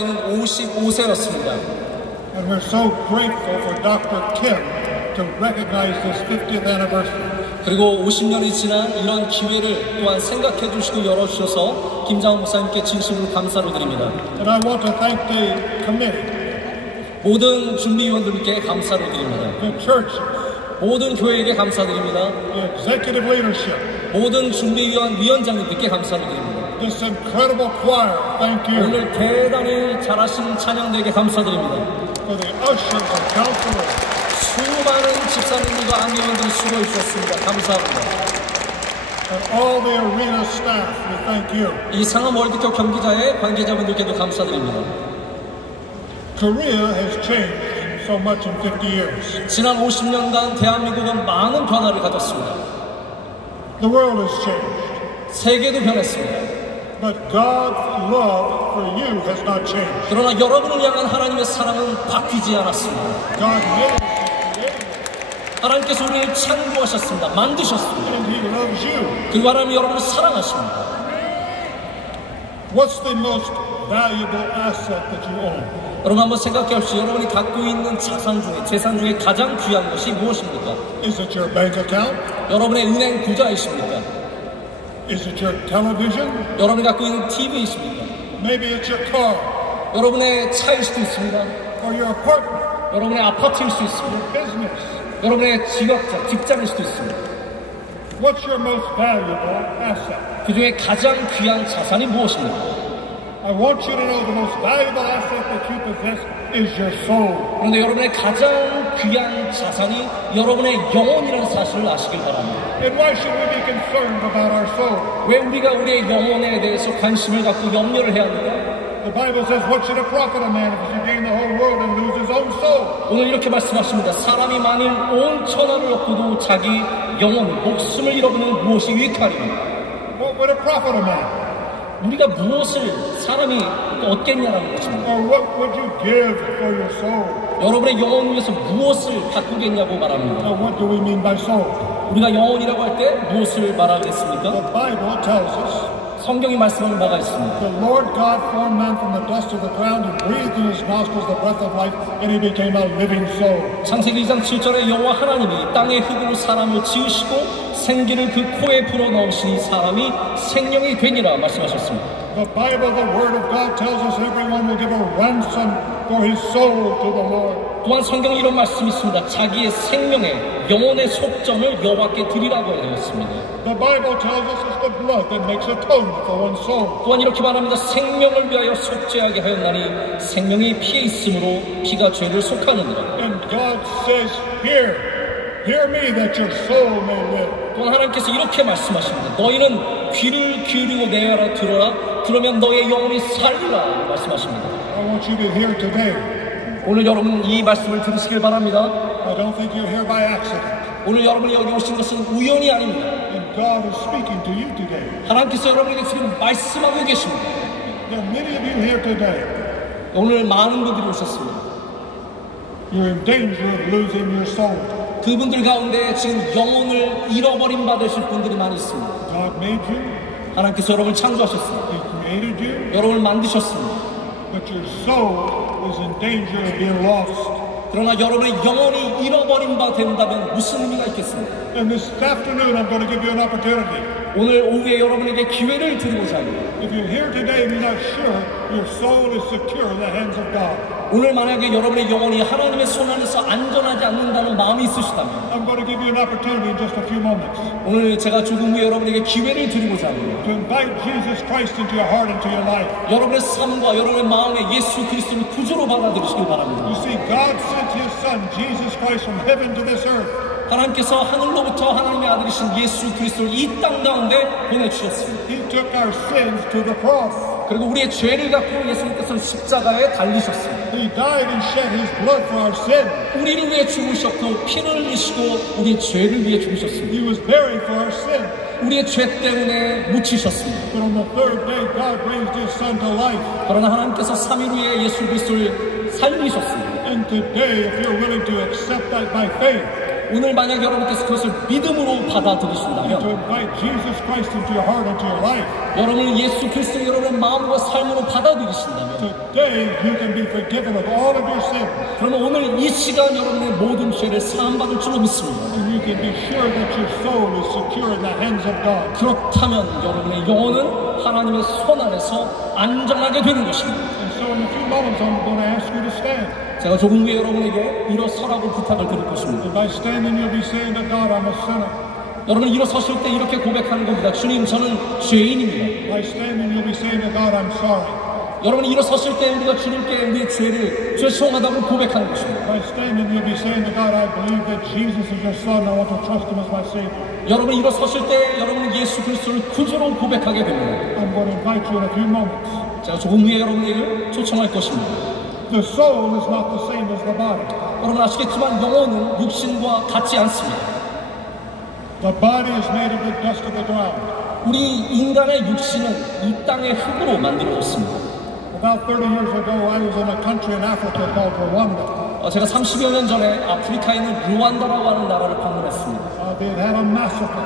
55세였습니다. And we're so grateful for Dr. Kim to recognize this 50th anniversary. 그리고 50년이 지난 이런 기회를 또한 생각해 주시고 열어주셔서 김장훈 목사님께 진심으로 감사를 드립니다. And I want to thank the committee, 모든 준비위원들께 감사를 드립니다. the churches, 모든 교회에게 감사드립니다. the executive leadership, 모든 준비위원 위원장님들께 감사를 드립니다. this incredible choir, thank you. 오늘 대단히 잘하신 찬양대에게 감사드립니다. For the ushers and counselors, 수많은 집사님들과 안내원들이 수고해 주셨습니다. 감사합니다. and all the arena staff, we thank you. 이 상암 월드컵 경기장의 관계자분들께도 감사드립니다. Korea has changed so much in 50 years. 지난 50년간 대한민국은 많은 변화를 가졌습니다. The world has changed, 세계도 변했습니다. but God's love for you has not changed. 그러나 여러분을 향한 하나님의 사랑은 바뀌지 않았습니다. God made us and created us, 하나님께서 우리를 창조하셨습니다. 만드셨습니다. and He loves you. 그리고 하나님이 여러분을 사랑하십니다. What's the most valuable asset that you own? 여러분 한번 생각해 보십시오. 여러분이 갖고 있는 자산 중에 재산 중에 가장 귀한 것이 무엇입니까? Is it your bank account? 여러분의 은행 계좌이십니까? Is it your television? 여러분이 갖고 있는 TV이십니까? Maybe it's your car 여러분의 차일 수도 있습니다. or your apartment, 여러분의 아파트일 수 있습니다. your business. 여러분의 직장일 수도 있습니다. What's your most valuable asset? 그 중에 가장 귀한 자산이 무엇입니까? I want you to know the most valuable asset that you possess is your soul. 그런데 여러분의 가장 귀한 자산이 여러분의 영혼이라는 사실을 아시길 바랍니다. And why should we be concerned about our soul? 왜 우리가 우리의 영혼에 대해서 관심을 갖고 염려를 해야 합니까? The Bible says, what should it profit a man if he gain the whole world and lose his own soul? 오늘 이렇게 말씀하십니다. 사람이 만일 온 천하를 얻고도 자기 영혼, 목숨을 잃어버리는 무엇이 유익하리요? What would it profit a man? 우리가 무엇을 사람이 얻겠냐라는 것입니다. Or what would you give for your soul? 여러분의 영혼을 위해서 무엇을 바꾸겠냐고 말합니다. Now, what do we mean by soul? 우리가 영혼이라고 할 때 무엇을 말하겠습니까? The Bible tells us 성경이 말씀하는 바가 있습니다. the Lord God formed man from the dust of the ground and breathed in his nostrils the breath of life, and he became a living soul. 창세기 2장 7절에 여호와 하나님이 땅의 흙으로 사람을 지으시고 생기를 그 코에 불어넣으시니 사람이 생명이 되니라 말씀하셨습니다. The Bible, the Word of God, tells us everyone will give a ransom for his soul to the Lord. 또한 성경에 이런 말씀이 있습니다. 자기의 생명의 영혼의 속점을 여호와께 드리라고 되었습니다. The Bible tells us it's the blood that makes atonement for one's soul. 또한 이렇게 말합니다. 생명을 위하여 속죄하게 하였나니 생명이 피에 있으므로 피가 죄를 속하느니라. And God says, hear me that your soul may live. 또한 하나님께서 이렇게 말씀하십니다. 너희는 귀를 기울이고 내 말을 들어라. 그러면 너의 영혼이 살리라 말씀하십니다. I want you to hear today. 오늘 여러분 이 말씀을 들으시길 바랍니다. I don't think you're here by accident. 오늘 여러분이 여기 오신 것은 우연이 아닙니다. And God is speaking to you today. 하나님께서 여러분에게 지금 말씀하고 계십니다. There are many of you here today. 오늘 많은 분들이 오셨습니다. You're in danger of losing your soul. 그분들 가운데 지금 영혼을 잃어버림 받으실 분들이 많이 있습니다. God made you. 하나님께서 여러분을 창조하셨습니다. He created you. 여러분을 만드셨습니다. But your soul is in danger of being lost. 그러나 여러분의 영혼이 잃어버림 바 된다면 무슨 의미가 있겠습니까? And this afternoon, I'm going to give you an opportunity. 오늘 오후에 여러분에게 기회를 드리고자 합니다. If you're here today and you're not sure your soul is secure in the hands of God, 오늘 만약에 여러분의 영혼이 하나님의 손 안에서 안전하지 않는다는 마음이 있으시다면 I'm going to give you an opportunity in just a few moments 오늘 제가 조금 후에 여러분에게 기회를 드리고자 합니다. to invite Jesus Christ into your heart, into your life. 여러분의 삶과 여러분의 마음에 예수 그리스도를 구주로 받아들이시길 바랍니다. You see, God sent His Son, Jesus Christ, from heaven to this earth. 하나님께서 하늘로부터 하나님의 아들이신 예수 그리스도를 이 땅 가운데 보내주셨습니다. He took our sins to the cross. 그리고 우리의 죄를 갖고 예수님께서는 십자가에 달리셨습니다. He died and shed His blood for our sin. 우리를 위해 죽으셨고 피를 흘리시고 우리의 죄를 위해 죽으셨습니다. He was buried for our sin. 우리의 죄 때문에 묻히셨습니다. But on the third day, God raised His Son to life. 그러나 하나님께서 3일 후에 예수 그리스도를 살리셨습니다. And today, if you're willing to accept that by faith, 오늘 만약 여러분께서 그것을 믿음으로 and to 받아들이신다면 invite Jesus Christ into your heart, into your life, 여러분은 예수 그리스도를 여러분의 마음과 삶으로 받아들이신다면 today you can be forgiven of all of your sins. 그러면 오늘 이 시간 여러분의 모든 죄를 사함받을 줄로 믿습니다. And you can be sure that your soul is secure in the hands of God. 그렇다면 여러분의 영혼은 하나님의 손 안에서 안정하게 되는 것입니다. And so in a few moments I'm going to ask you to stand. 제가 조금 후에 여러분에게 일어서라고 부탁을 드릴 것입니다. And by standing you'll be saying to God, I'm a sinner. 여러분 일어서실 때 이렇게 고백하는 겁니다. 주님 저는 죄인입니다. By standing you'll be saying to God, I'm sorry. 여러분 일어서실 때 우리가 주님께 우리의 죄를 죄송하다고 고백하는 것입니다. By standing you'll be saying to God, I believe that Jesus is your son. I want to trust him as my Savior. 여러분 일어서실 때 여러분은 예수 그리스도를 구주로 고백하게 됩니다. I'm going to invite you in a few moments. 제가 조금 후에 여러분에게 초청할 것입니다. The soul is not the same as the body. 여러분 아시겠지만 영혼은 육신과 같지 않습니다. The body is made of the dust of the ground. 우리 인간의 육신은 이 땅의 흙으로 만들어졌습니다. About 30 years ago, I was in a country in Africa called Rwanda. 제가 30여 년 전에 아프리카에 있는 루안다라고 하는 나라를 방문했습니다. They had a massacre.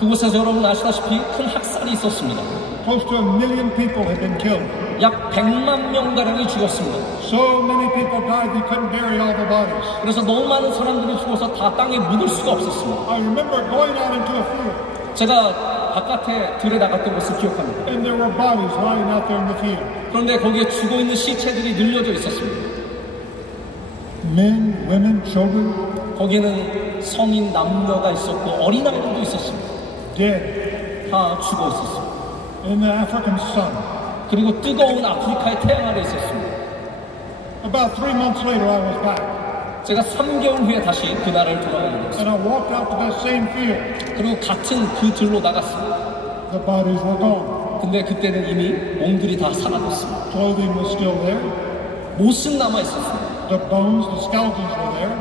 그곳에서 여러분 아시다시피 큰 학살이 있었습니다. Close to 1 million people had been killed. 약 100만 명가량이 죽었습니다. So many people died, they couldn't bury all the bodies. 그래서 너무 많은 사람들이 죽어서 다 땅에 묻을 수가 없었습니다. I remember going out into a field. 제가 바깥에 들에 나갔던 것을 기억합니다. And there were bodies lying out there in the field. 그런데 거기에 죽어있는 시체들이 늘려져 있었습니다. Men, women, children. 거기에는 성인 남녀가 있었고 어린아이들도 있었습니다. Dead. 다 죽어 있었습니다. In the African sun. 그리고 뜨거운 아프리카의 태양 아래 있었습니다. About 3 months later, I was back. 제가 3개월 후에 다시 그 나라를 돌아가게 됐습니다. And I walked out to that same field. 그리고 같은 그 들로 나갔습니다. The bodies were gone. 근데 그때는 이미 몸들이 다 사라졌습니다. Clothing was still there. 못은 남아 있었습니다. The bones, the skeletons were there.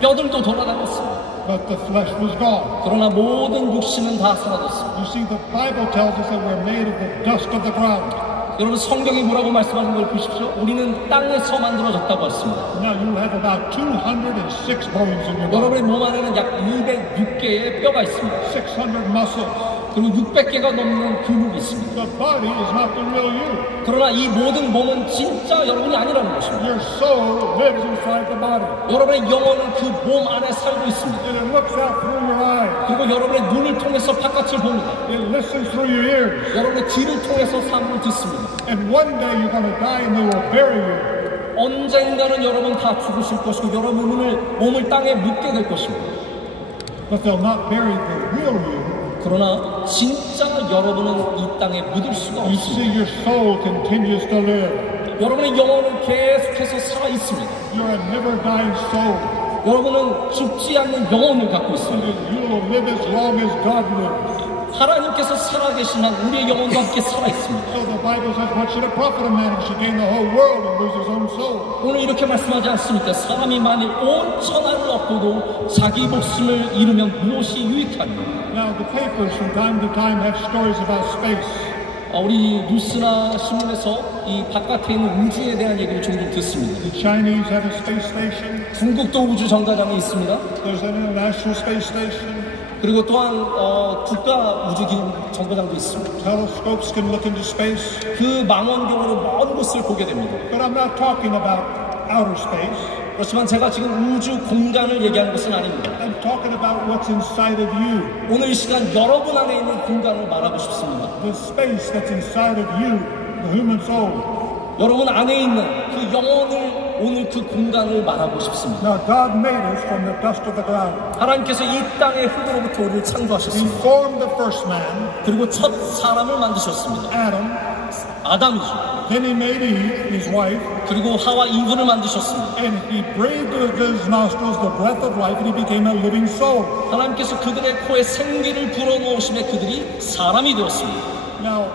뼈들도 돌아다녔습니다. But the flesh was gone. 그러나 모든 육신은 다 사라졌습니다. You see, the Bible tells us that we're made of the dust of the ground. 여러분 성경이 뭐라고 말씀하는 걸 보십시오. 우리는 땅에서 만들어졌다고 했습니다. Now you have about 206 bones in your body. 여러분의 몸 안에는 약 206개의 뼈가 있습니다. 600 muscles. 그리고 600개가 넘는 근육이 있습니다. The body is not the real you. 그러나 이 모든 몸은 진짜 여러분이 아니라는 것입니다. Your soul lives inside the body. 여러분의 영혼은 그 몸 안에 살고 있습니다. And it looks out through your eyes. 그리고 여러분의 눈을 통해서 바깥을 봅니다. It listens through your ears. 여러분의 귀를 통해서 삶을 듣습니다. And one day you're going to die and they will bury you. 언젠가는 여러분 다 죽으실 것이고 여러분 몸을 땅에 묻게 될 것입니다. But they'll not bury the real you. 그러나 진짜 여러분은 이 땅에 묻을 수가 You 없습니다. see, your soul continues to live. 여러분의 영혼은 계속해서 살아 있습니다. You're a never dying soul. 여러분은 죽지 않는 영혼을 갖고 있습니다. You will live as long as God lives. 하나님께서 살아계신 한 우리의 영혼과 함께 살아 있습니다. So the Bible says, what should it profit a man if he should gain the whole world and lose his own soul? 오늘 이렇게 말씀하지 않습니까? 사람이 만일 온 천하를 얻고도 자기 목숨을 잃으면 무엇이 유익하냐? Now the papers from time to time have stories about space. 우리 뉴스나 신문에서 이 바깥에 있는 우주에 대한 얘기를 종종 듣습니다. The Chinese have a space station. 중국도 우주 정거장이 있습니다. There's an international space station. 그리고 또한 국가 우주 정거장도 있습니다. Telescopes can look into space. 그 망원경으로 먼 곳을 보게 됩니다. But I'm not talking about outer space. 그렇지만 제가 지금 우주 공간을 얘기하는 것은 아닙니다. I'm talking about what's inside of you. 오늘 이 시간 여러분 안에 있는 공간을 말하고 싶습니다. The space that's inside of you, the human soul. 여러분 안에 있는 그 영혼을 오늘 그 공간을 말하고 싶습니다. Now God made us from the dust of the ground. 하나님께서 이 땅의 흙으로부터 우리를 He 창조하셨습니다. formed the first man, 그리고 첫 사람을 만드셨습니다. Adam. 아담이죠. Then he made Eve, his wife, 그리고 하와 이브를 만드셨습니다. and he breathed into his nostrils the breath of life, and he became a living soul. 하나님께서 그들의 코에 생기를 불어넣으심에 그들이 사람이 되었습니다. Now,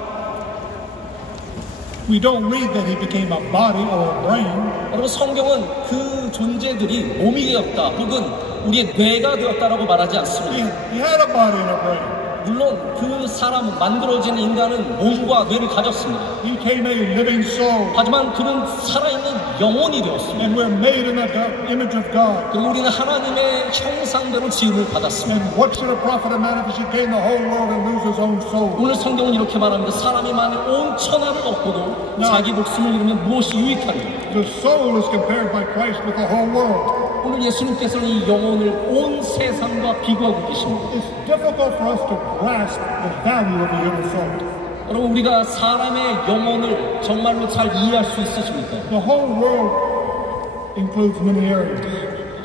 we don't read that he became a body or a brain. 여러분 성경은 그 존재들이 몸이 되었다 혹은 우리의 뇌가 되었다라고 말하지 않습니다. He had a body and a brain. 물론 그 사람은 만들어진 인간은 몸과 뇌를 가졌습니다. He came a living soul. 하지만 그는 살아있는 영혼이 되었습니다. And we're made in the image of God. 그리고 우리는 하나님의 형상대로 지음을 받았습니다. And what should a prophet of man if he should gain the whole world and lose his own soul? 오늘 성경은 이렇게 말합니다. 사람이 만일 온 천하를 얻고도 자기 목숨을 잃으면 무엇이 유익하냐? The soul is compared by Christ with the whole world. 오늘 예수님께서는 이 영혼을 온 세상과 비교하고 계십니다. It's difficult for us to grasp the value of the human soul. 여러분 우리가 사람의 영혼을 정말로 잘 이해할 수 있으십니까? The whole world includes many areas.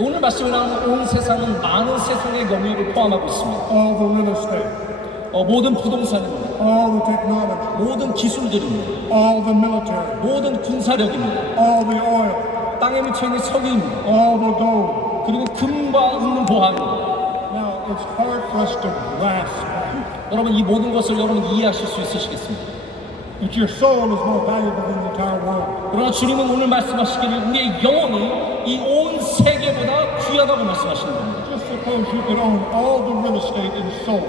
오늘 말씀에 나오는 온 세상은 많은 세상의 영역을 포함하고 있습니다. All the real estate, 모든 부동산입니다. all the technology, 모든 기술들입니다. all the military, 모든 군사력입니다. all the oil, 땅에 묻혀있는 석유입니다. all the gold. 그리고 금과 은 보합니다. Now, it's hard for us to grasp 여러분 이 모든 것을 여러분 이해하실 수 있으시겠습니까? that your soul is more valuable than the entire world. 그러나 주님은 오늘 말씀하시기를 우리의 영혼이 이 온 세계보다 귀하다고 말씀하시는 겁니다. Just suppose you could own all the real estate in Seoul.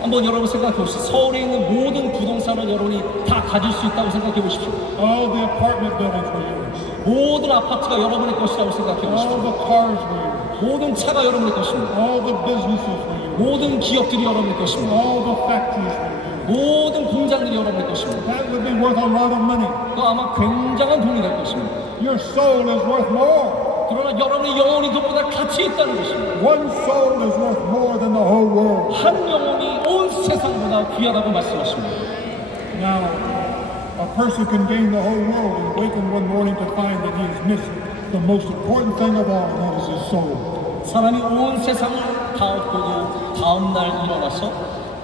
한번 여러분 생각해 보십시오. 서울에 있는 모든 부동산을 여러분이 다 가질 수 있다고 생각해 보십시오. All the apartment buildings were yours. 모든 아파트가 여러분의 것이라고 생각해 All 보십시오. the cars were yours. 모든 차가 여러분의 것입니다. All the businesses were yours. 모든 기업들이 여러분의 것입니다. All the factories were yours. 모든 공장들이 여러분의 것입니다. That would be worth a lot of money. 그 아마 굉장한 돈이 될 것입니다. Your soul is worth more. 그러나 여러분의 영혼이 그보다 가치 있다는 것입니다. One soul is worth more than the whole world. 한 영혼이 온 세상보다 귀하다고 말씀하십니다. Now, a person can gain the whole world and waken one morning to find that he is missing the most important thing of all, and that is his soul. 사람이 온 세상을 다 얻고도 다음날 일어나서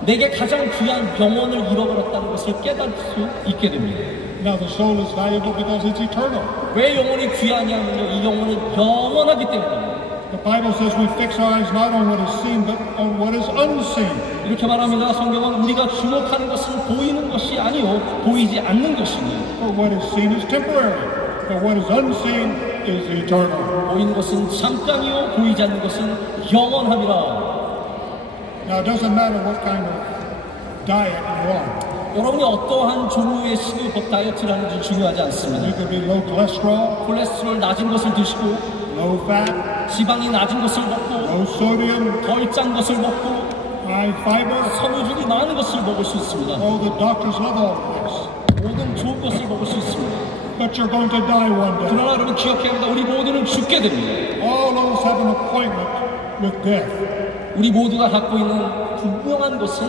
내게 가장 귀한 영혼을 잃어버렸다는 것을 깨달을 수 있게 됩니다. Now, the soul is valuable because it's eternal. 왜 영혼이 귀하냐면요, 이 영혼은 영원하기 때문입니다. The Bible says we fix our eyes not on what is seen, but on what is unseen. 이렇게 말합니다. 성경은 우리가 주목하는 것은 보이는 것이 아니요 보이지 않는 것이니 For what is seen is temporary, but what is unseen is eternal. 보이는 것은 잠깐이요 보이지 않는 것은 영원함이라. Now, it doesn't matter what kind of diet you're on. 여러분이 어떠한 종류의 식이요법 다이어트를 하는지 중요하지 않습니다. You could be low cholesterol, 콜레스테롤 낮은 것을 드시고 low fat, 지방이 낮은 것을 먹고 low sodium, 덜 짠 것을 먹고 high fiber. 섬유질이 많은 것을 먹을 수 있습니다. Oh, the doctors love all of this. 모든 좋은 것을 먹을 수 있습니다. But you're going to die one day. 그러나 여러분 기억해야 합니다. 우리 모두는 죽게 됩니다. All of us have an appointment with death. 우리 모두가 갖고 있는 분명한 것은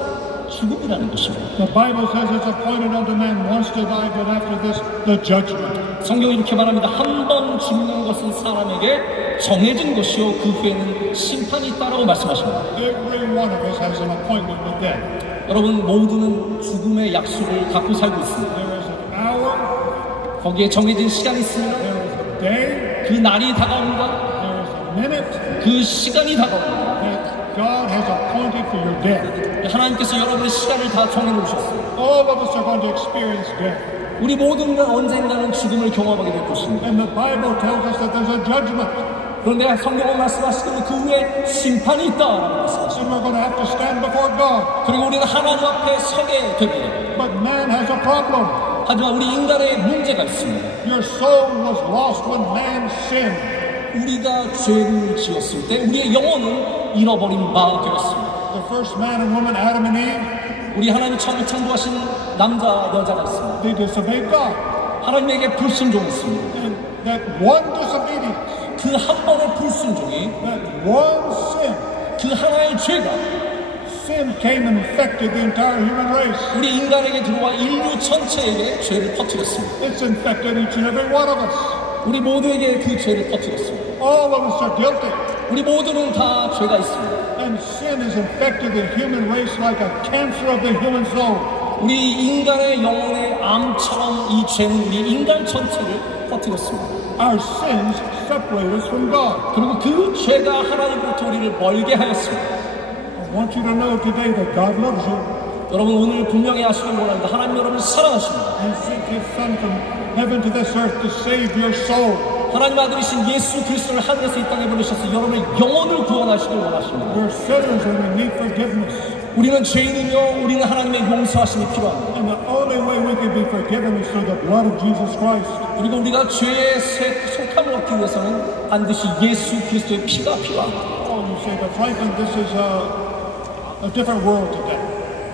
죽음이라는 것입니다. The Bible says it's appointed unto man once to die, but after this, the judgment. 성경이 이렇게 말합니다. 한 번 죽는 것은 사람에게 정해진 것이요 그 후에는 심판이 있다라고 말씀하십니다. Every one of us has an appointment with death. 여러분 모두는 죽음의 약속을 갖고 살고 있습니다. There is an hour, 거기에 정해진 시간이 있습니다. there is a day, 그 날이 다가옵니다. there is a minute 그 시간이 다가옵니다. that God has appointed for your death. 하나님께서 여러분의 시간을 다 정해놓으셨어요. All of us are going to experience death. 우리 모두가 언젠가는 죽음을 경험하게 될 것입니다. And the Bible tells us that there's a judgment. 그런데 성경은 말씀하시기를 그 후에 심판이 있다라고 말씀하십니다. And we're going to have to stand before God. 그리고 우리는 하나님 앞에 서게 됩니다. But man has a problem. 하지만 우리 인간의 문제가 있습니다. Your soul was lost when man sinned. 우리가 죄를 지었을 때 우리의 영혼은 잃어버린 바 되었습니다. The first man and woman, Adam and Eve, 우리 하나님이 처음에 창조하신 남자, 여자가 있습니다. they disobeyed God. 하나님에게 불순종했습니다. And that one disobedience, 그 한 번의 불순종이 that one sin, 그 하나의 죄가 sin came and infected the entire human race. 우리 인간에게 들어와 인류 전체에게 죄를 퍼뜨렸습니다. It's infected each and every one of us. 우리 모두에게 그 죄를 퍼뜨렸습니다. All of us are guilty. 우리 모두는 다 죄가 있습니다. And sin has infected the human race like a cancer of the human soul. 우리 인간의 영혼의 암처럼 이 죄는 우리 인간 전체를 퍼뜨렸습니다. Our sins separate us from God. 그리고 그 죄가 하나님으로부터 우리를 멀게 하였습니다. I want you to know today that God loves you 여러분 오늘 분명히 아시길 원합니다. 하나님 여러분을 사랑하십니다. and sent His Son from heaven to this earth to save your soul. 하나님 아들이신 예수 그리스도를 하늘에서 이 땅에 보내셔서 여러분의 영혼을 구원하시길 원하십니다. We're sinners and we need forgiveness. 우리는 죄인이며 우리는 하나님의 용서하심이 필요합니다. And the only way we can be forgiven is through the blood of Jesus Christ. 그리고 우리가 죄의 속함을 얻기 위해서는 반드시 예수 그리스도의 피가 필요합니다. Oh, you say, but Franklin, this is a different world today.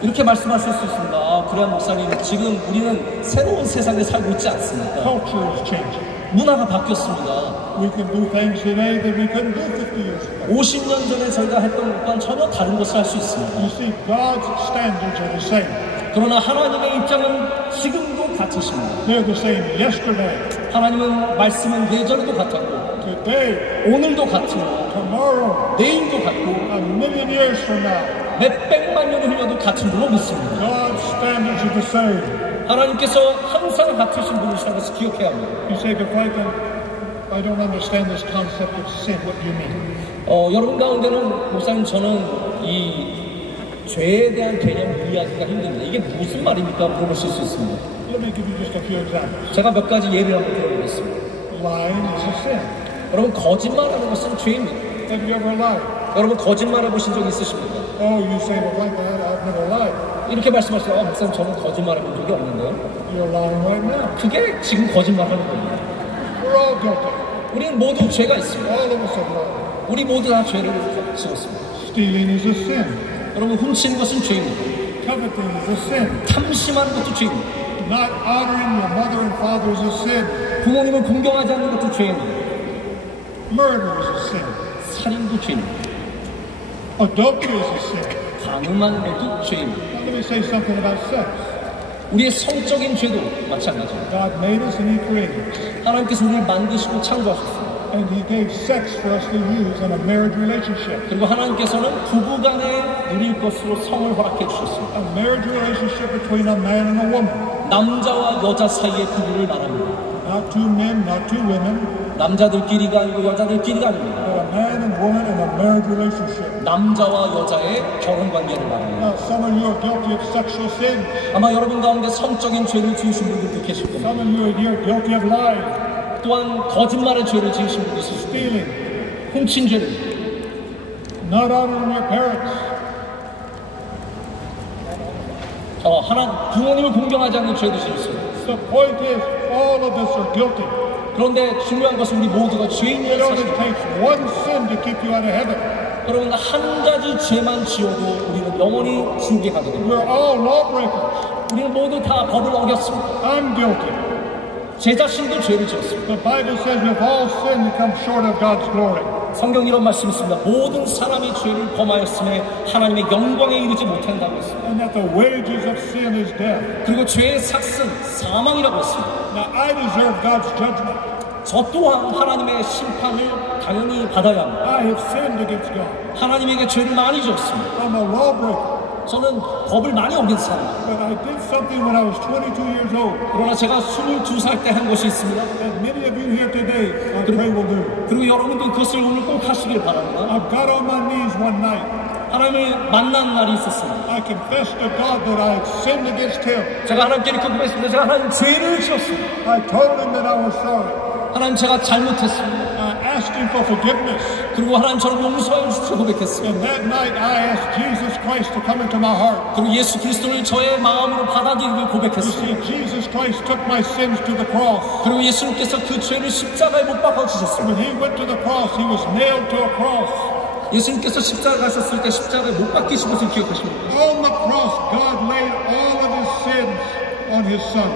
이렇게 말씀하실 수 있습니다. 아, 그래야 목사님, 지금 우리는 새로운 세상에 살고 있지 않습니까? Culture is changing. 문화가 바뀌었습니다. We can do things today that we couldn't do 50 years ago. 50년 전에 저희가 했던 것과는 전혀 다른 것을 할 수 있습니다. You see, God's standards are the same. 그러나 하나님의 입장은 지금도 같으십니다. They're the same yesterday, 하나님은 말씀은 예전에도 같았고 today, 오늘도 같으며 tomorrow, 내일도 같고 a million years from now. 몇백만 년이 흘려도 같은 줄로 믿습니다. God's standards are the same. 하나님께서 항상 같으신 분이시라는 것을 기억해야 합니다. You say, but Franklin, I don't understand this concept of sin. What do you mean? 여러분 가운데는 목사님, 저는 이 죄에 대한 개념 이해하기가 힘듭니다. 이게 무슨 말입니까? 물어보실 수 있습니다. Let me give you just a few examples. 제가 몇 가지 예를 한번 들어보겠습니다. Lying is a sin. 여러분, 거짓말하는 것은 죄입니다. Have you ever lied? 여러분, 거짓말해 보신 적 있으십니까? Oh, you say, well, like that, I've never lied. 이렇게 말씀하시다가 목사님, 저는 거짓말해 본 적이 없는데요. You're lying right now. 그게 지금 거짓말하는 겁니다. We're all guilty. 우리는 모두 죄가 있습니다. All of us have lied. 우리 모두 다 죄를 지었습니다. Stealing is a sin. 여러분, 훔치는 것은 죄입니다. Coveting is a sin. 탐심하는 것도 죄입니다. Not honoring your mother and father is a sin. 부모님을 공경하지 않는 것도 죄입니다. Murder is a sin. 살인도 죄입니다. Adultery is a sin. 간음하는 것도 죄입니다. Now, let me say something about sex. 우리의 성적인 죄도 마찬가지입니다. God made us and He created us. 하나님께서 우리를 만드시고 창조하셨습니다. And He gave sex for us to use in a marriage relationship. 그리고 하나님께서는 부부간에 누릴 것으로 성을 허락해 주셨습니다. A marriage relationship between a man and a woman. 남자와 여자 사이의 구분을 말합니다. Not two men, not two women. 남자들끼리가 아니고 여자들끼리가 아닙니다. But a man and woman in a marriage relationship. 남자와 여자의 결혼 관계를 말합니다. Now, some of you are guilty of sexual sins. 아마 여러분 가운데 성적인 죄를 지으신 분들도 계실 겁니다. Some of you are here guilty of lying, 또한 거짓말의 죄를 지으신 분도 있을 겁니다. stealing, 훔친 죄를, not honoring your parents. 부모님을 공경하지 않는 죄도 지었습니다. The point is, all of us are guilty. 그런데 중요한 것은 우리 모두가 It 죄인이라는 only 사실입니다. takes one sin to keep you out of heaven. 여러분, 한 가지 죄만 지어도 우리는 영원히 지옥에 가게 됩니다. We're all lawbreakers. 우리는 모두 다 법을 어겼습니다. I'm guilty. 제 자신도 죄를 지었습니다. The Bible says we've all sinned and come short of God's glory. 성경 이런 말씀이 있습니다. 모든 사람이 죄를 범하였음에 하나님의 영광에 이르지 못한다고 했습니다. And that the wages of sin is death. 그리고 죄의 삭은 사망이라고 했습니다. Now, I deserve God's judgment. 저 또한 하나님의 심판을 당연히 받아야 합니다. I have sinned against God. 하나님에게 죄를 많이 지었습니다. I'm a lawbreaker. 저는 법을 많이 어긴 사람입니다. But I did something when I was 22 years old. 그러나 제가 22살 때 한 것이 있습니다. And many of you here today, I pray will do. 그리고 여러분도 그것을 오늘 꼭 하시길 바랍니다. I got on my knees one night. 하나님을 만난 날이 있었습니다. I confessed to God that I had sinned against Him. 제가 하나님께 이렇게 고백했습니다. 제가 하나님 죄를 지었습니다. I told Him that I was sorry. 하나님, 제가 잘못했습니다. I asked Him for forgiveness. 그리고 하나님, 저를 용서해 주시고 고백했습니다. And that night I asked Jesus Christ to come into my heart. 그리고 예수 그리스도를 저의 마음으로 받아들이고 You 고백했습니다. see, Jesus Christ took my sins to the cross. 그리고 예수님께서 그 죄를 십자가에 못 박아 주셨습니다. When He went to the cross, He was nailed to a cross. 예수님께서 십자가 가셨을 때 십자가에 못 박히신 것을 기억하십니까? On the cross, God laid all of His sins on His Son.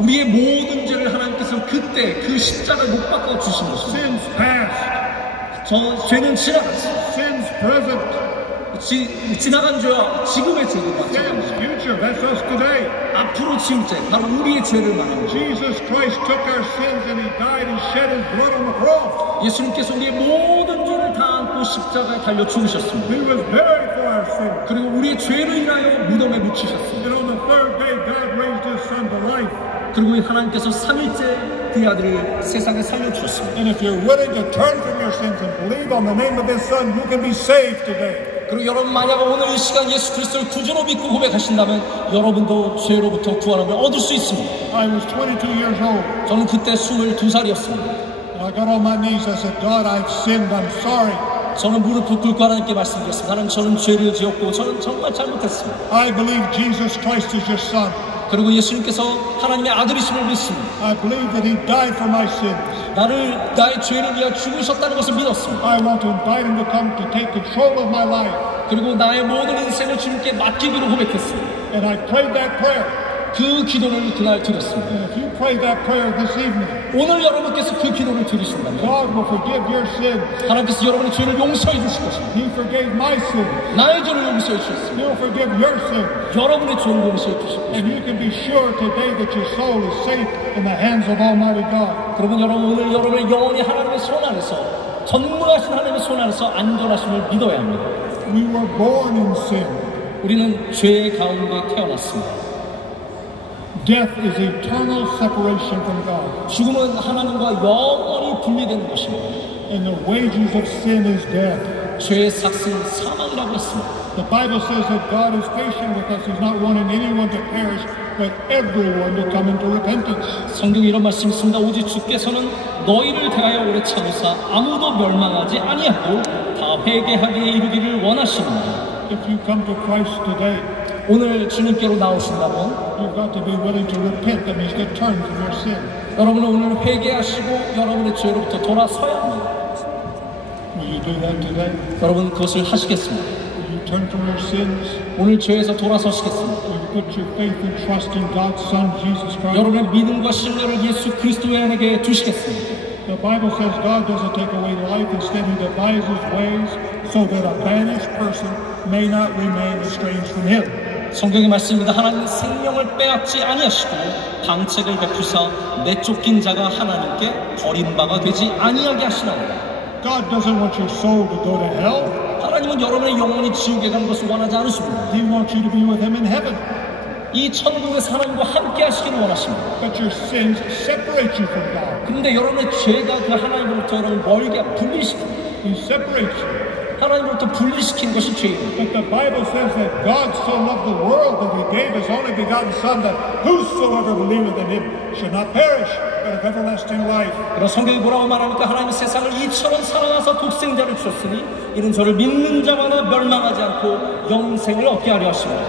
우리의 모든 죄를 하나님께서 그때 그 십자가에 못 박아 주신 것입니다. Sins past, 저 죄는 지나갔습니다. sins present, 지나간 죄와 지금의 죄도 sins 마찬가지입니다. future. That's us today. 앞으로 지을 죄, 바로 우리의 죄를 말합니다. Jesus Christ took our sins and He died and shed His blood on the cross. 예수님께서 우리의 모든 죄를 다 안고 십자가에 달려 죽으셨습니다. He was buried for our sins. 그리고 우리의 죄를 인하여 무덤에 묻히셨습니다. And on the third day, God raised His Son to life. 그리고 하나님께서 3일째 그의 아들을 세상에 살려주셨습니다. And if you're willing to turn from your sins and believe on the name of His Son, you can be saved today. 그리고 여러분, 만약 오늘 이 시간 예수 그리스도를 구주로 믿고 고백하신다면 여러분도 죄로부터 구원함을 얻을 수 있습니다. I was 22 years old. 저는 그때 22살이었습니다. I got on my knees. I said, God, I've sinned. I'm sorry. 저는 무릎을 꿇고 하나님께 말씀드렸습니다. 하나님, 저는 죄를 지었고 저는 정말 잘못했습니다. I believe Jesus Christ is your Son. 그리고 예수님께서 하나님의 아들이심을 믿습니다. I believe that He died for my sins. 나의 죄를 위하여 죽으셨다는 것을 믿었습니다. I want to invite Him to come to take control of my life. 그리고 나의 모든 인생을 주님께 맡기기로 고백했습니다. And I prayed that prayer. 그 기도를 그날 드렸습니다. And if you pray that prayer this evening, 오늘 여러분께서 그 기도를 드리신다면 God will forgive your sins. 하나님께서 여러분의 죄를 용서해 주실 것입니다. He forgave my sins. 나의 죄를 용서해 주셨습니다. He'll forgive your sins. 여러분의 죄를 용서해 주실 것입니다. And you can be sure today that your soul is safe in the hands of Almighty God. 그러면 여러분, 오늘 여러분의 영혼이 하나님의 손 안에서, 전무하신 하나님의 손 안에서 안전하심을 믿어야 합니다. We were born in sin. 우리는 죄 가운데 태어났습니다. Death is eternal separation from God. 죽음은 하나님과 영원히 분리되는 것입니다. And the wages of sin is death. 죄의 삭은 사망이라고 했습니다. The Bible says that God is patient with us. He's not wanting anyone to perish, but everyone to come into repentance. 성경에 이런 말씀이 있습니다. 오직 주께서는 너희를 대하여 오래 참으사 아무도 멸망하지 아니하고 다 회개하게 이르기를 원하십니다. If you come to Christ today, 오늘 주님께로 나오신다면 you've got to be willing to repent. That means to turn from your sin. 여러분은 오늘 회개하시고 여러분의 죄로부터 돌아서야 합니다. Will you do that today? 여러분 그것을 하시겠습니다. Will you turn from your sins? 오늘 죄에서 돌아서시겠습니다. Will you put your faith and trust in God's Son, Jesus Christ? 여러분의 믿음과 신뢰를 예수 그리스도의 안에게 두시겠습니다. The Bible says God doesn't take away life. Instead, He devises ways so that a banished person may not remain estranged from Him. 성경의 말씀입니다. 하나님은 생명을 빼앗지 아니하시고 방책을 베푸사 내쫓긴 자가 하나님께 버림바가 되지 아니하게 하시나이다. God doesn't want your soul to go to hell. 하나님은 여러분의 영혼이 지옥에 가는 것을 원하지 않으십니다. He wants you to be with Him in heaven. 이 천국에서 하나님과 함께 하시기를 원하십니다. But your sins separate you from God. 그런데 여러분의 죄가 그 하나님으로부터 여러분을 멀게 분리시킵니다. He separates you. 하나님으로부터 분리시킨 것이 죄입니다. But the Bible says that God so loved the world that He gave His only begotten Son, that whosoever believeth in Him should not perish, but have everlasting life. 그럼 성경이 뭐라고 말합니까? 하나님이 세상을 이처럼 사랑하사 독생자를 주셨으니 이는 저를 믿는 자마다 멸망하지 않고 영생을 얻게 하려 하십니다.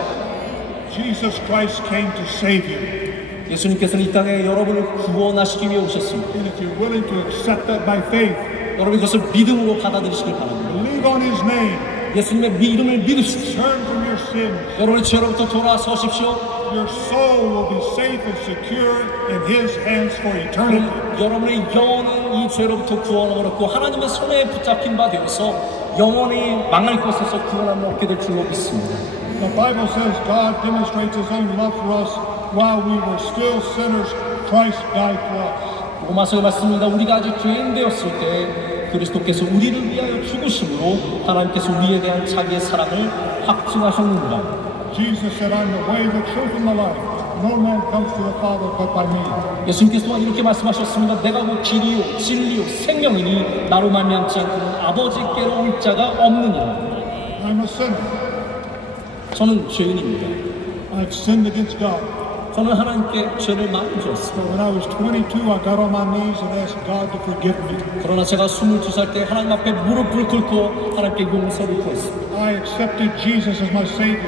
Jesus Christ came to save you. 예수님께서는 이 땅에 여러분을 구원하시기 위해 오셨습니다. And if you're willing to accept that by faith, 여러분이 그것을 믿음으로 받아들이시길 바랍니다. believe on His name, 예수님의 이름을 믿으십시오. turn from your sins, 여러분의 죄로부터 돌아서십시오. your soul will be safe and secure in His hands for eternity. 여러분의 영혼은 이 죄로부터 구원을 얻고 하나님의 손에 붙잡힌 바 되어서 영원히 망할 곳에서 구원함을 얻게 될 줄로 믿습니다. The Bible says God demonstrates His own love for us while we were still sinners. Christ died for us. 로마서의 말씀입니다. 우리가 아직 죄인 되었을 때 그리스도께서 우리를 위하여 죽으심으로 하나님께서 우리에 대한 자기의 사랑을 확증하셨느니라. Jesus said, "I'm the way, the truth, and the life. No man comes to the Father but by me." 예수님께서 이렇게 말씀하셨습니다. 내가 곧 길이요 진리요 생명이니 나로 말미암지 않고는 아버지께로 올 자가 없느니라. I'm a sinner. 저는 죄인입니다. I've sinned against God. 저는 하나님께 죄를 많이 지었습니다. But when I was 22, I got on my knees and asked God to forgive me. 그러나 제가 22살 때 하나님 앞에 무릎을 꿇고 하나님께 용서를 구했습니다. I accepted Jesus as my Savior,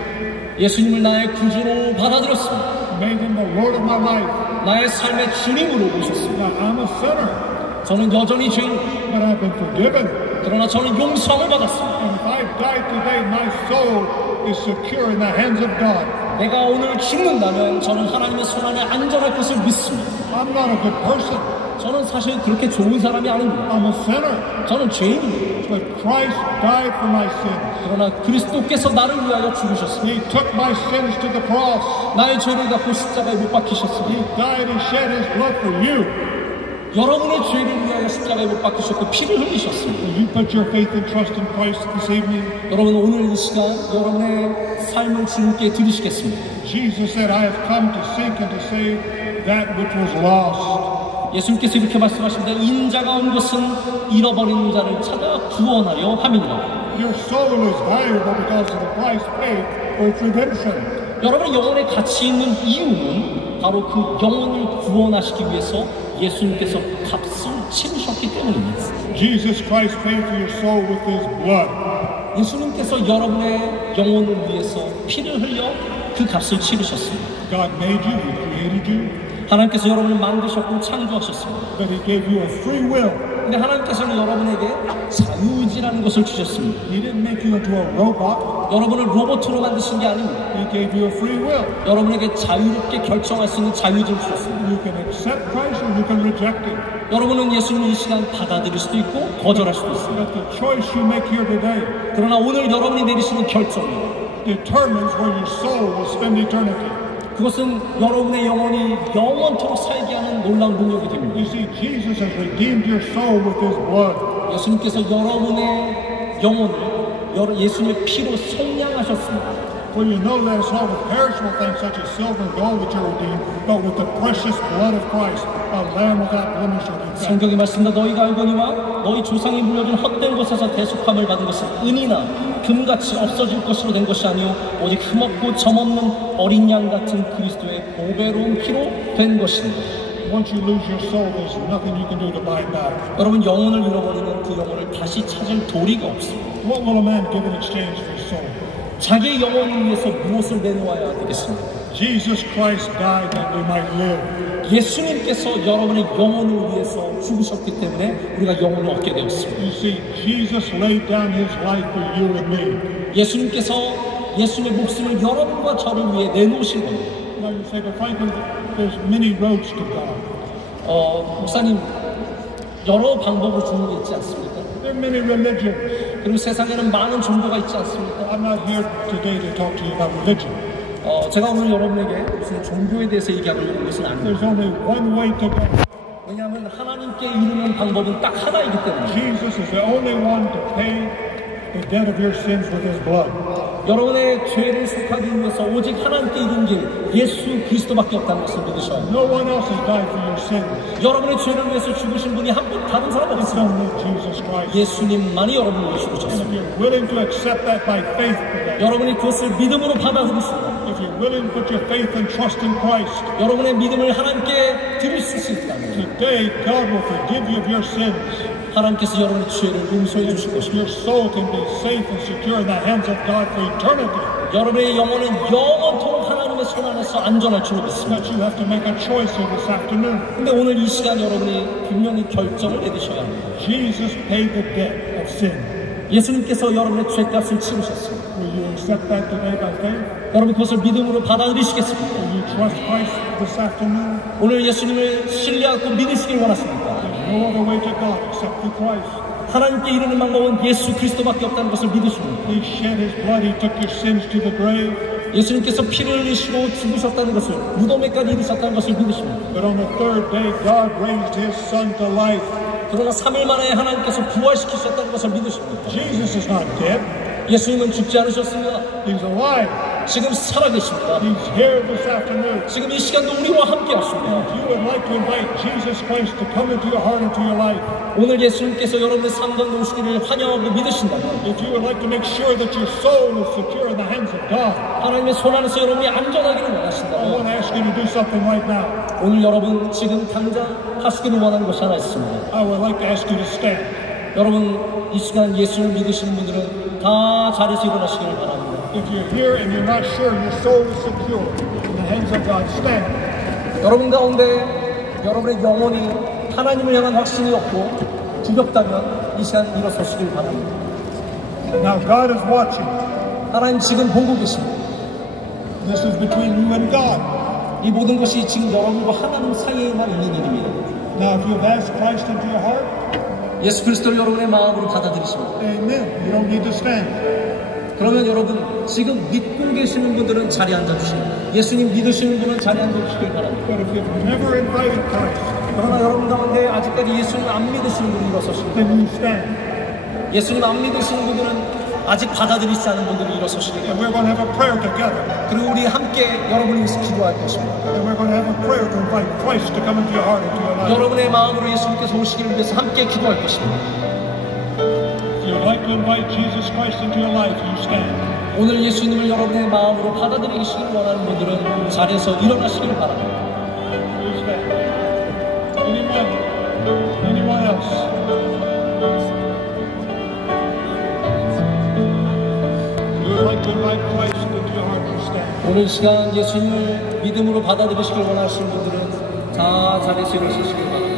예수님을 나의 구주로 받아들였습니다. made Him the Lord of my life. 나의 삶의 주님으로 모셨습니다. Now, I'm a sinner, 저는 여전히 죄인입니다. but I've been forgiven. 그러나 저는 용서를 받았습니다. And if I died today, my soul is secure in the hands of God. 내가 오늘 죽는다면 저는 하나님의 손 안에 안전할 것을 믿습니다. I'm not a good person. 저는 사실 그렇게 좋은 사람이 아닙니다. I'm a sinner. 저는 죄인입니다. But Christ died for my sins. 그러나 그리스도께서 나를 위하여 죽으셨습니다. He took my sins to the cross. 나의 죄를 갖고 십자가에 못 박히셨습니다. He died and shed His blood for you. 여러분의 죄를 위하여 십자가에 못 박히셨고 피를 흘리셨습니다. Will you put your faith and trust in Christ this evening? 여러분 오늘 이 시간 여러분의 삶을 주님께 드리시겠습니다. Jesus said, I have come to seek and to save that which was lost. 예수님께서 이렇게 말씀하십니다. 인자가 온 것은 잃어버린 자를 찾아 구원하려 함이니라. Your soul is valuable because of the price paid for its redemption. 여러분의 영혼의 가치 있는 이유는 바로 그 영혼을 구원하시기 위해서 예수님께서 값을 치르셨기 때문입니다. Jesus Christ paid for your soul with his blood. 예수님께서 여러분의 영혼을 위해서 피를 흘려 그 값을 치르셨습니다. God made you, he created you, 하나님께서 여러분을 만드셨고 창조하셨습니다. but he gave you a free will. 근데 하나님께서는 여러분에게 자유의지라는 것을 주셨습니다. He didn't make you into a robot. 여러분을 로봇으로 만드신 게 아닙니다. He gave you a free will. 여러분에게 자유롭게 결정할 수 있는 자유의지를 주셨습니다. You can accept Christ or you can reject him. 여러분은 예수님을 이 시간 받아들일 수도 있고 거절할 수도 있습니다. But the choice you make here today 그러나 오늘 여러분이 내리시는 결정이 determines where your soul will spend eternity. 그것은 여러분의 영혼이 영원토록 살게 하는 놀라운 능력이 됩니다. You see, Jesus has redeemed your soul with his blood. 예수님께서 여러분의 영혼을 예수님의 피로 속량하셨습니다. For you know that it's not with perishable things such as silver and gold that you're redeemed, but with the precious blood of Christ, a lamb without blemish or defect. 성경의 말씀입니다. 너희가 알거니와 너희 조상이 물려준 헛된 것에서 대속함을 받은 것은 은이나 금같이 없어질 것으로 된 것이 아니요 오직 흠없고 점없는 어린 양 같은 그리스도의 보배로운 피로 된 것입니다. Once you lose your soul, there's nothing you can do to buy it back. 여러분 영혼을 잃어버리면 그 영혼을 다시 찾을 도리가 없습니다. What will a man give in exchange for his soul? 자기의 영혼을 위해서 무엇을 내놓아야 되겠습니까? Jesus Christ died that we might live. 예수님께서 여러분의 영혼을 위해서 죽으셨기 때문에 우리가 영혼을 얻게 되었습니다. You see, Jesus laid down his life for you and me. 예수님께서 예수님의 목숨을 여러분과 저를 위해 내놓으신 겁니다. Now you say, but Franklin, there's many roads to God. 목사님, 여러 방법으로 죽는 게 있지 않습니까? There are many religions. 그리고 세상에는 많은 종교가 있지 않습니까? I'm not here today to talk to you about religion. 제가 오늘 여러분에게 무슨 종교에 대해서 얘기하려고 하는 것은 아닙니다. There's only one way to go. 왜냐하면 하나님께 이르는 방법은 딱 하나이기 때문에 Jesus is the only one to pay the debt of your sins with his blood. 여러분의 죄를 속하기 위해서 오직 하나님께 이른 길 예수 그리스도밖에 없다는 것을 믿으셔야 합니다. No one else has died for your sins. 여러분의 죄를 위해서 죽으신 분이 한 분 다른 사람 It's 없습니다. only Jesus Christ. 예수님만이 여러분을 위해 And 죽으셨습니다. if you're willing to accept that by faith today, 여러분이 그것을 믿음으로 받아들이시고 if you're willing to put your faith and trust in Christ, 여러분의 믿음을 하나님께 드릴 수 있다면 today God will forgive you of your sins. 하나님께서 여러분의 죄를 용서해 주실 것입니다. Your soul can be safe and secure in the hands of God for eternity. 여러분의 영혼은 영원토록 하나님의 손 안에서 안전할 줄 믿습니다. But you have to make a choice here this afternoon. 근데 오늘 이 시간 여러분이 분명히 결정을 내리셔야 합니다. Jesus paid the debt of sin. 예수님께서 여러분의 죄값을 치르셨습니다. Will you accept that today by faith? 여러분 그것을 믿음으로 받아들이시겠습니까? Will you trust Christ this afternoon? 오늘 예수님을 신뢰하고 믿으시길 원하십니까? No other way to God except through Christ. 하나님께 이르는 방법은 예수 그리스도밖에 없다는 것을 믿으십니까? He shed his blood. He took your sins to the grave. 예수님께서 피를 흘리시고 죽으셨다는 것을 무덤에까지 이르셨다는 것을 믿으십니까? But on the third day, God raised his son to life. 그러나 3일 만에 하나님께서 부활시키셨다는 것을 믿으십니까? Jesus is not dead. 예수님은 죽지 않으셨습니다. He's alive. 지금 살아계십니다. He's here this afternoon. 지금 이 시간도 우리와 함께 하십니다. If you would like to invite Jesus Christ to come into your heart, into your life, 오늘 예수님께서 여러분의 삶 가운데 오시기를 환영하고 믿으신다면 if you would like to make sure that your soul is secure in the hands of God, 하나님의 손 안에서 여러분이 안전하기를 I 원하신다면 want to ask you to do something right now. 오늘 여러분 지금 당장 하시기를 원하는 것이 하나 있습니다. I would like to ask you to stand. 여러분 이 시간 예수를 믿으시는 분들은 다 자리에서 일어나시기를 바랍니다. If you're here and you're not sure your soul is secure in the hands of God, stand. 여러분 가운데 여러분의 영혼이 하나님을 향한 확신이 없고 두렵다면 이 시간 일어서시길 바랍니다. Now God is watching. 하나님 지금 보고 계십니다. This is between you and God. 이 모든 것이 지금 여러분과 하나님 사이에만 있는 일입니다. Now if you've asked Christ into your heart, 예수 그리스도를 여러분의 마음으로 받아들이십니다. amen. You don't need to stand. 그러면 여러분 지금 믿고 계시는 분들은 자리에 앉아주시고 예수님 믿으시는 분은 자리에 앉아주시길 바랍니다. But if you've never invited Christ, 그러나 여러분 가운데 아직까지 예수님 안 믿으시는 분이 일어서시고 then you stand. 예수님 안 믿으시는 분들은 아직 받아들이지 않은 분들이 일어서시길 And 바랍니다. we're going to have a prayer together. 그리고 우리 함께 여러분을 위해서 기도할 것입니다. And we're going to have a prayer to invite Christ to come into your heart, into your life. 여러분의 마음으로 예수님께서 오시기를 위해서 함께 기도할 것입니다. If you'd like to invite Jesus Christ into your life, you stand. 오늘 예수님을 여러분의 마음으로 받아들이시길 원하는 분들은 자리에서 일어나시길 바랍니다. You stand. Any 오늘 시간 예수님을 믿음으로 받아들이시길 원하시는 분들은 다 자리에서 일어서시길 바랍니다.